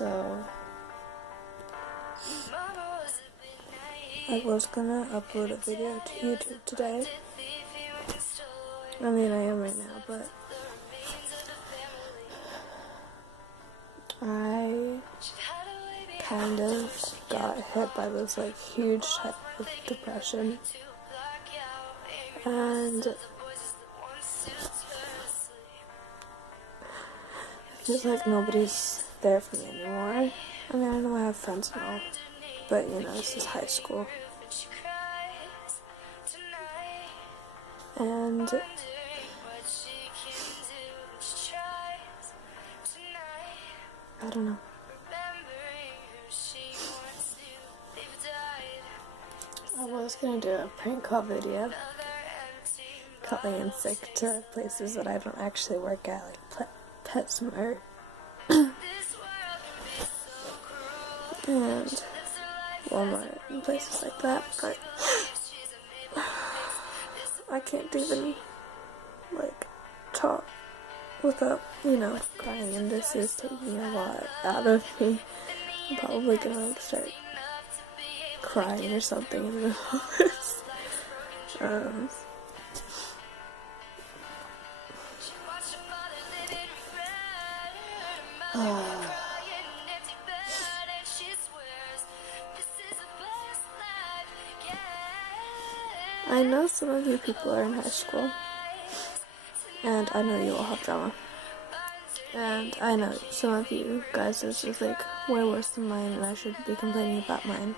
So I was gonna upload a video to YouTube today. I mean, I am right now, but I kind of got hit by this like huge type of depression, and it feels like nobody's there for me anymore. I mean, I know I have friends and all, but you know, this is high school, and I don't know. I was gonna do a prank call video calling in sick to places that I don't actually work at, like PetSmart and Walmart and places like that, but I can't even like talk without, you know, crying, and this is taking a lot out of me. I'm probably gonna like start crying or something in the middle of this. I know some of you people are in high school, and I know you all have drama, and I know some of you guys is just like way worse than mine, and I should be complaining about mine,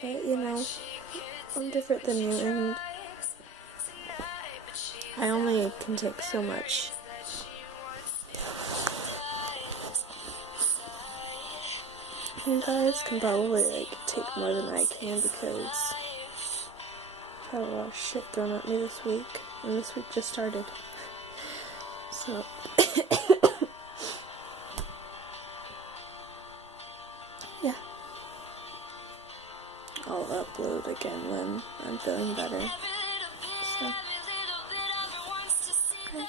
but you know, I'm different than you, and I only can take so much. You guys can probably like take more than I can, because I've had a lot of shit thrown at me this week, and this week just started. So yeah, I'll upload again when I'm feeling better. So okay.